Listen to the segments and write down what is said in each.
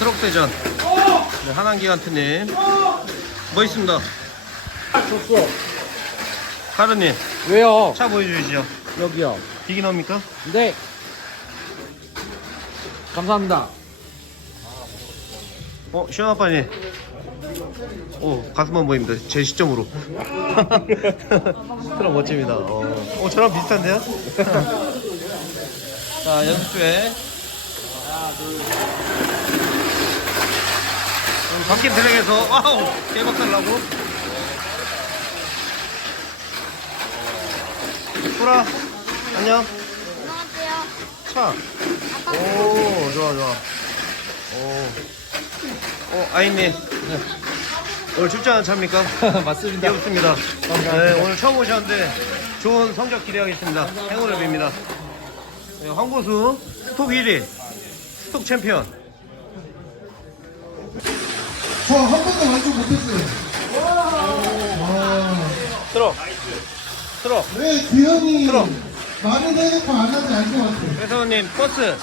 트럭대전 네, 한한기관트님 뭐 있습니다 줬어. 카르님 왜요? 차 보여주시죠 여기요. 비기너입니까? 네. 감사합니다. 어 시원아빠님 오 가슴만 보입니다 제 시점으로 트럭 멋집니다 어, 어 저랑 비슷한데요? 자 연습주에 음, 바뀐 트랙에서 와우 개박살 나고 소라 안녕 안녕하세요. 차. 오, 좋아, 좋아. 오. 어, 아이님. 네. 오늘 출전한 차입니까? 맞습니다. 귀엽습니다. 네, 오늘 처음 오셨는데 좋은 성적 기대하겠습니다. 행운을 빕니다. 네, 황고수 스톡 1위, 스톡 챔피언. 저한 번도 완성 못했어요. 와. 트럭. 트럭. 왜 규현이 들어. 말을 해놓고 안 하지 알 것 같아. 회사원님, 버스.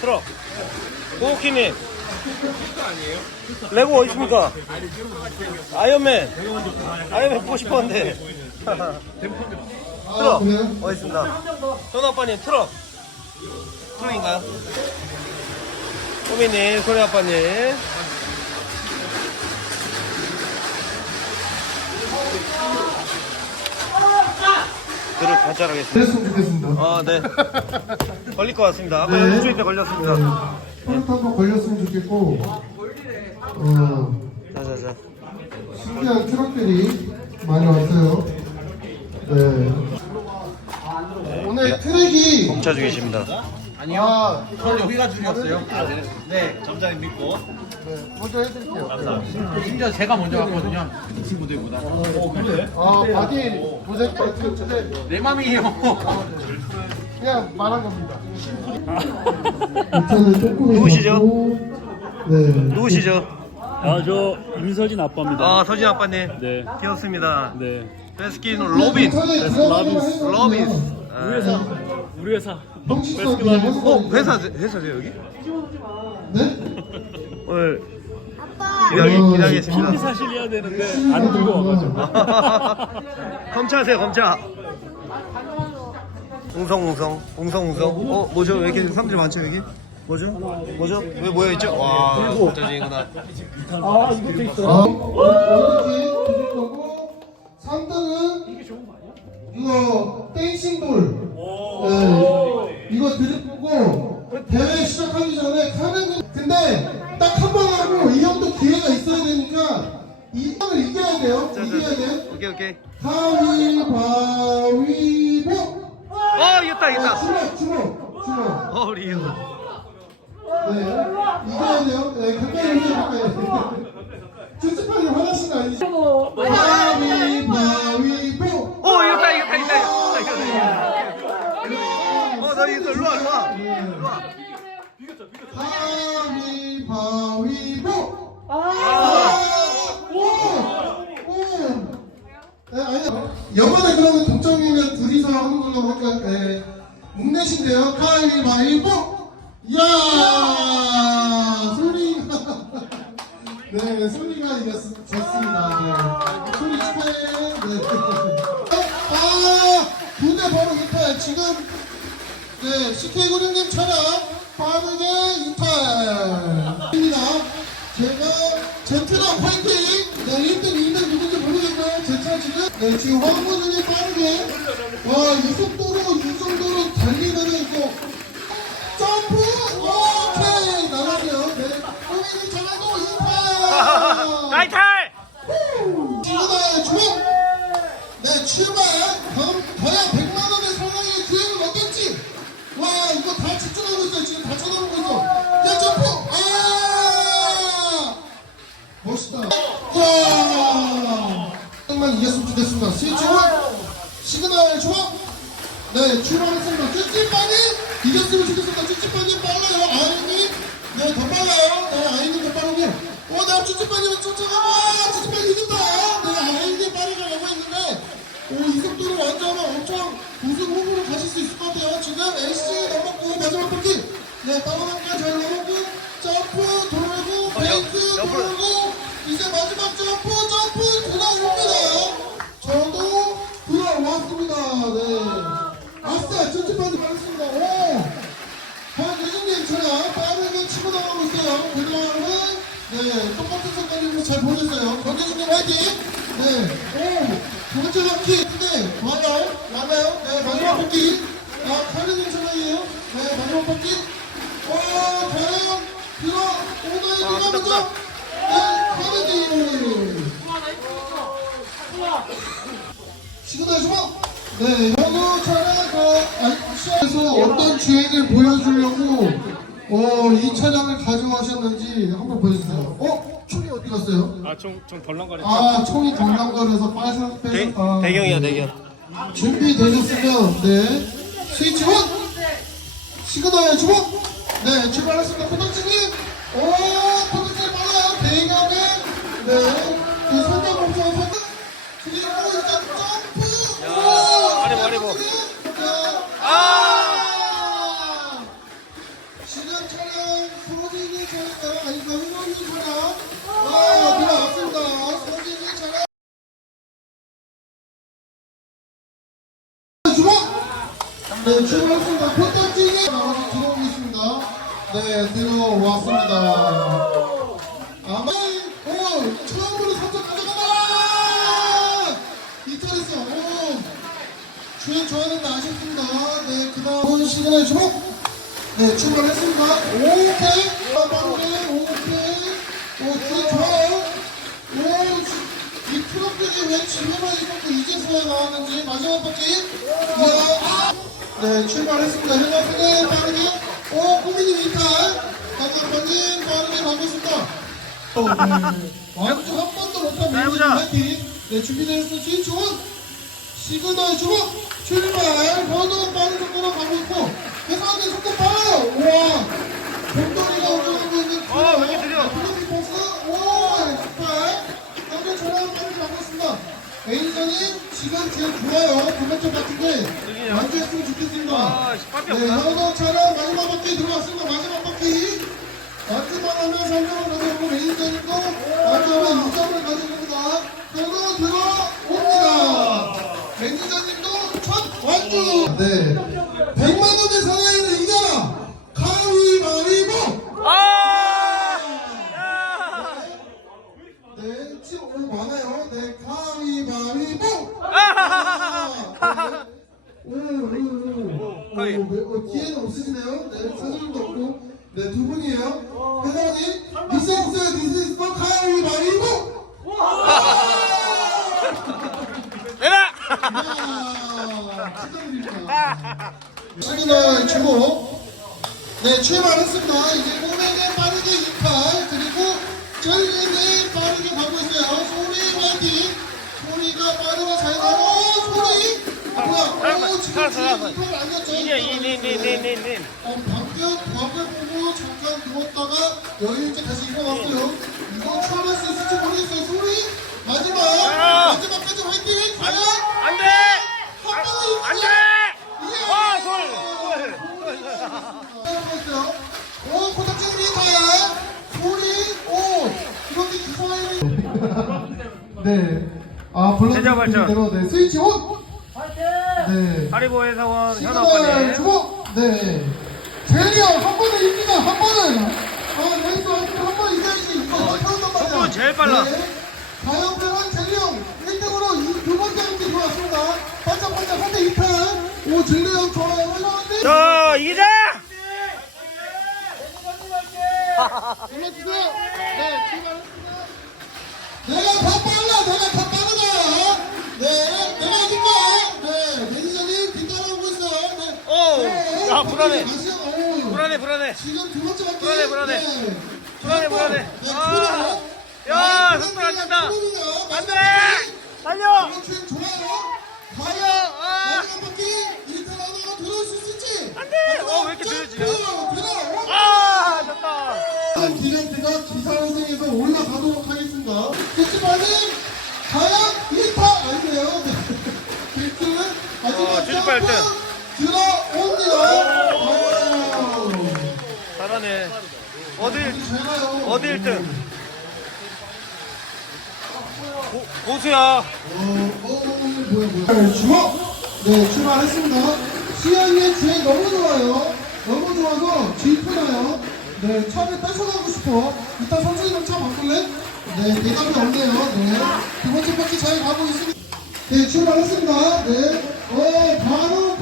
트럭. 고우키님. 레고 어디 있습니까? 아이언맨. 아이언맨 보고 싶었는데. 아, 트럭. 그래요? 어디 있습니다. 손 아빠님, 트럭. 트럭인가요? 호미님, 소리 아빠님. 그릇 관찰하겠습니다. 그랬으면 좋겠습니다. 아, 네. 걸릴 것 같습니다. 아까 네. 연습 때 걸렸습니다. 폴트 한번 걸렸으면 좋겠고, 어, 자, 자, 자. 신기한 트럭들이 많이 왔어요. 네. 오늘 트랙이 검차 중이십니다. 아, 저는 여기가 중이었어요. 네, 먼저 해드릴게요. 심지어 제가 먼저 왔거든요. 친구들보다. 아, 바디 도색 트랙 내 맘이에요. 그냥 말한 겁니다. 일단은 조금 누구시죠? 네. 누구시죠? 아, 저 임서진 아빠입니다. 아, 서진 아빠님. 네. 귀엽습니다. 네. 베스킨 로빈. 로빈. 로빈스. 우리 회사, 우리 회사. 형식도 베스킨 어, 회사, 회사세요, 여기? 네? 오늘 아빠. 기다리, 어, 기다리겠습니다. 필기 사실 해야 되는데 안 들고 와가지고. 검차하세요, 검차. 웅성웅성, 웅성웅성. 어, 뭐죠? 왜 이렇게 사람들이 많죠, 여기? 뭐죠? 뭐죠? 왜 모여있죠? 와, 진짜지구나. 아, 이것도 있어요. 아, 어디지? 드릴 거고, 3등은 이거 댄싱 돌. 네, 드릴 네, 소리가 이겼습니다. 네. 소리 축하해요. 네. 아, 두대 바로 이탈. 지금 네, CK구룡님 차량 빠르게 이탈입니다. 제가 제트랑 파이팅! 네, 1등, 2등 누군지 모르겠고요. 제 차 지금, 네, 지금 황보들이 빠르게, 와, 이 속도 좋겠습니다. 쭈찌빠님 빨라요. 아이님! 네, 더 빨라요. 네, 아이님 더 빠르고. 어, 나 쭈찌빠님을 쫓아가봐! 네, 똑같은 색깔로 잘 보냈어요. 권재준님 화이팅! 네, 오, 두 번째 바퀴. 네, 많아요? 많아요? 네, 마지막 바퀴. 아, 카르딘 전화이에요. 네, 마지막 바퀴. 오, 과연, 들어, 오나요, 누가 아, 먼저? 네, 카르딘. 시그널 주먹! 네, 현우 차량 그 시에서 어떤 주행을 보여주려고 어, 이 차량을 가져가셨는지 한번 보여주세요. 어? 총이 어디 갔어요? 아좀좀 덜렁거려. 아, 총이 덜렁거려서 빨간 대, 아, 대경이야 대경 준비되셨으면 네 스위치 온! 시그널 주먹! 네, 출발했습니다. 코덕진님! 오, 코덕진 빨라요. 대경의 네, 그 손잡 검사 손잡 그리고 일단 점프! 오! 아래보, 아래보. 아이고 네, 출발했습니다. 포탄찌개! 나머지 들어오겠습니다. 네, 들어왔습니다. 아마, 오! 처음으로 3점 가져간다! 이탈했어, 오! 주연 좋아하는데 아쉽습니다. 네, 그 다음 시간에 주먹! 네, 출발했습니다. 오케이! 빠르게! 오, 주행 좋아요. 오, 지- 이 트럭들이 왜 집에만 있었고 이제서야 나왔는지 마지막 바퀴. 이야, 아! 네, 출발했습니다. 현장승은 빠르게. 오, 꾸미님 이탈. 아까 번진 빠르게 가겠습니다. 어, 네. 완주 한 번도 못한 자, 민지 해보자. 파이팅. 네, 준비되었습니다. 진촌. 시그널 주먹 출발 번호 빠른 속도로 가고 있고 계산된 속도 빨라요 우와 곰돌이가 운전하고 있는 어, 왜 이렇게 느려? 플로피 버스 오 엑스팔 현재 전화를 빠르게 가고 매니저님 지금 제일 좋아요 두 번째 바퀴인데 완주했으면 좋겠습니다 아 네, 없다 현호 차량 마지막 바퀴 들어왔습니다. 마지막 바퀴. 완주만 하면 3점을 가져오고 매니저님도 완주하면 2점을 가져옵니다. 현호 들어옵니다. 매니저님도 첫 완주. 네. 100만 원의 사나이를 이겨라. 가위바위보. 아! 네, 지금 오 많아요. 네, 가위바위보. 아! 오, 오, 오. 가위. 오, 네, 어, 없으시네요. 네, 사진도 없고. 네, 두 분이에요. 회장님, 디스 있어요, 디스 있어, 가위바위보! 내라! 이야, 축하드립니다. 주고, 네, 출발했습니다. 이제 뭐야, 어, 지금 살았어, 살았어. 28 아니었죠? 이네 이네 이네 이네 이네 어, 방금 벽을 보고 잠깐 누웠다가 여유 있게 다시 일어났어요. 이거 출발할 수 있을지 모르겠어요. 소리 마지막 아! 마지막까지 화이팅! 과연 안 돼! 한 번에 안돼! 이기자! 와 솔! 있어요. 오 코딱지님이 다 소리 오 이렇게 기사에 네. 아 불러 대자 발전. 대로 네 스위치 온. 네. 하리보 회사원 현아 시그널 아빠님 주고 네. 재현이 형 한 번에 이기자 한 번은. 아 나이스 한번 이겨야지 이거 못하는 말이야 속도는 제일 빨라. 가영배랑 재현이 형 1등으로 두 번째 이렇게 들어왔습니다. 반짝반짝 한대 2탄 오 재현이 형 좋아요. 올라왔는데? 자 이기자! 올려주세요 네 출발했습니다 내가 더빨 불안해. 불안해 불안해 지금 두 번째 바퀴. 불안해, 불안해. 네. 불안해, 불안해. 네, 아. 아. 야, 속도 안 된다. 안 돼! 달려! 주행 좋아요. 달려! 아! 마지막 바퀴 일단 하나가 들어올 수 있을지. 안 돼! 어, 왜 이렇게 느려지냐? 들어. 아! 다음 기사회생에서 올라가도록 하겠습니다. 캐치반은 과연 1타 아니네요. 객트 마지막 어, 주짓발 등. 들어옵니다. 오. 잘하네 어디 가요. 어디 1등? 고, 고수야 어, 어, 뭐야, 뭐야. 주먹! 네, 출발했습니다. 시연이의 주행 너무 좋아요. 너무 좋아서 질투나요. 네, 차를 뺏어가고 싶어. 일단 선수님 차 바꿀래? 네, 대답이 없네요. 네. 두 번째 바퀴 잘 가고 있습니다. 네, 출발했습니다. 네. 어, 바로.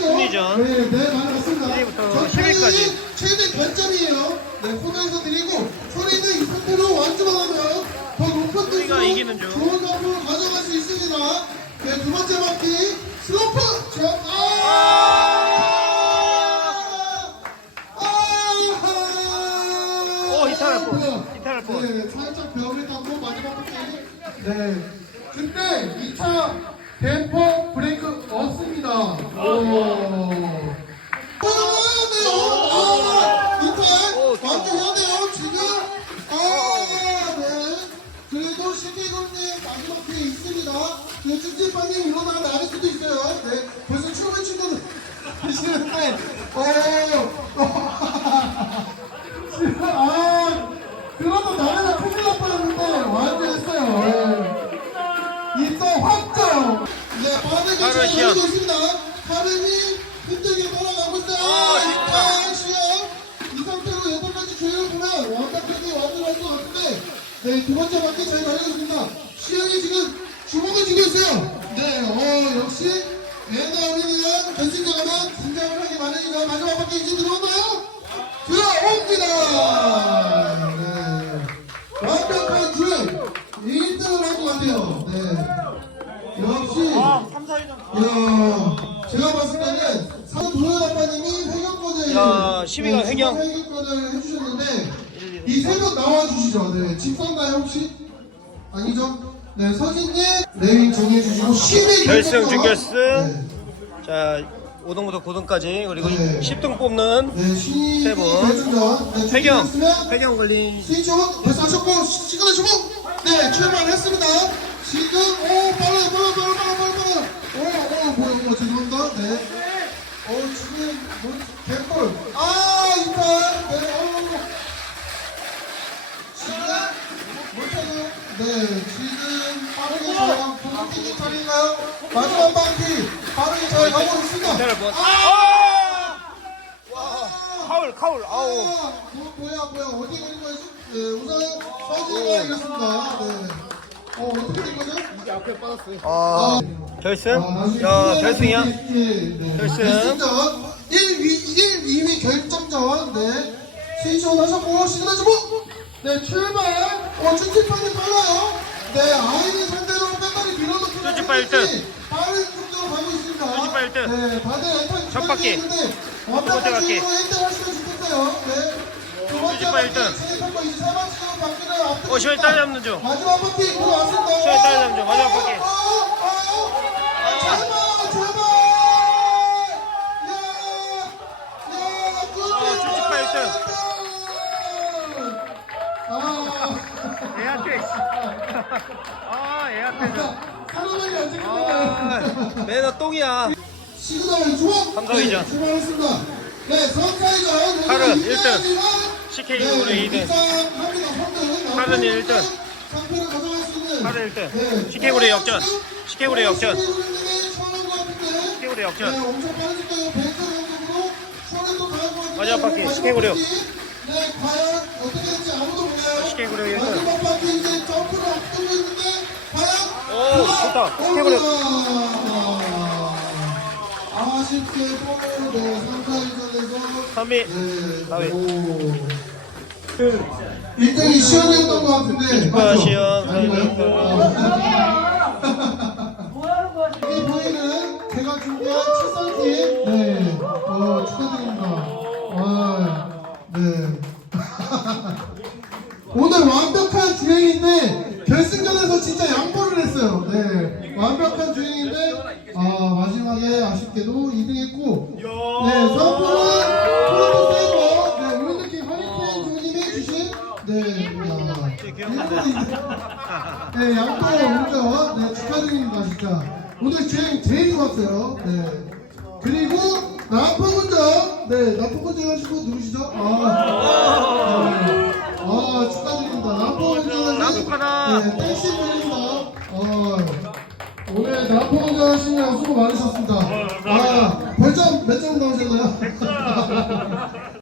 순위전. 네, 네, 많이 갔습니다. 1위부터 저 10위 까지. 코너는 최대 결점이에요. 네, 코너에서 드리고, 소리는 이 상태로 완주하면 더 높은 소리가 뜻으로 이기는 중. 좋은 점수를 가져갈 수 있습니다. 네, 두 번째 바퀴, 슬로프! 저, 아! 오, 이탈할 뻔. 뭐야. 이탈할 뻔. 네, 살짝 벽을 닦고 마지막 바퀴. 네. 근데 이차 댐퍼 쭈찌빠님 일어나면 나를 수도 있어요. 네. 벌써 출발 친구들 하시는데, 어. 아, 그러면 나래가 큰일 날 뻔했는데 완주했어요. 네. 일단 확정. 네, 빠른 잘 시합. 달리고 있습니다. 빠르니 힘들게 따라가고 있어요. 아, 일단 시합. 이 상태로 여덟 가지 조율을 보면 완벽하게 완주할 것 같은데, 네, 두 번째 바퀴 잘 달리고 있습니다. 시영이 지금 주먹을 쥐고 있어요. 네, 어, 역시 애나 어린이가 결승전하면 긴장을 하게 마련이다. 마지막 바퀴 이제 들어오나요? 들어옵니다. 네. 완벽한 주행 1등을 한것 같아요. 네. 역시. 야, 제가 봤을 때는 사도 도현 아빠님이 회견권을 야, 12가 회견. 회견권을 해주셨는데 이 세 분 나와주시죠. 네, 집 썼나요 혹시? 아니죠? 네, 서진님 네임 정리해주시고 10위 결승, 준결승. 자, 5등부터 9등까지 그리고 네. 10등 뽑는 네, 신이 세 분. 결승전. 네, 회경 걸린 스위치온 발사하셨고 시간을 주고 네 출발했습니다 지금 오 빨라요 빨라요 빨라요 빨라요 빨라요 오오 뭐야 뭐 죄송합니다 네어 지금 뭐 개꿀 아 이빨 네어 지금 못하고 네 지금 빠르게 잘 공격적인 차례인가요 마지막 바퀴 빠르게 잘 가고 있습니다 이탈을 뭐 아! 카울 카울 아우 아, 뭐, 뭐야 뭐야 어디 걸린 거지? 네, 우선 서진이가 이겼습니다. 네. 어 어떻게 된 거죠? 아 결승 야 결승이야 네. 결승. 결승전 1, 2, 1, 2위 결정전 네. 스위치온 하셨고 시그널 주고 네 출발 어 쭈찌판이 빨라요 네 아이를 상대로 빼다리 밀어넣기 쭈찌빠 일등. 빠른 속도로 가고 있습니다 쭈찌빠 일등. 네 다들 애탄 첫 바퀴. 두 번째 바퀴. 1등 하시면 좋겠어요 네 두 번째 쭈찌빠 바퀴. 어 시원이 있습니다. 따라잡는 중 마지막 바퀴 들어왔습니다. 시원이 따라잡는 중 마지막 바퀴 어, 어, 어, 제발, 제발. 야, 야, 어, 쭈찌빠 일등. 아, 애한테 아 애한테 아. 매너 똥이야 시그널 주먹. 삼성이죠. 네, 출발했습니다. 네, 선사이전. 팔은 일 등. CK 우리 네, 이 등. 입상합니다. 선등. 팔은 일 등. 상패를 가져갈 수 있는. 팔은 일 등. 네. CK 역전. CK 역전. 네, 역전 마지막 바퀴. 네, 과연 어떻게 될지 아무도 몰라요. CK 고려 일등. 마지막 바퀴 이제 점프를 앞두고 있는데 과연 오, 좋다. 고려. 아, 아쉽게 또 네, 3차전에서 3위 네, 다위. 오. 1등이 시연이었던 것 같은데 맞죠? 시연, 아닌가요? 아. 이 보이는 제가 준비한 칠성팀 네, 어, 축하드립니다. 아, 네. 오늘 완벽한 주행인데 결승전에서 진짜 양보를 했어요. 네, 완벽한 주행인데 아 마지막에 아쉽게도 2등했고 네 상품 네, 아, 일본에 있는 네, 양파의 운전 네, 축하드립니다 진짜. 오늘 진행 제일 좋았어요. 네. 그리고 나포군자 네 남포군장 하시고 누구시죠? 아, 네. 아 축하드립니다. 남포군장 네, 댄싱 드립니다. 아, 오늘 나포군자 하시느라 수고 많으셨습니다. 아 벌점 몇 점 나오셨나요?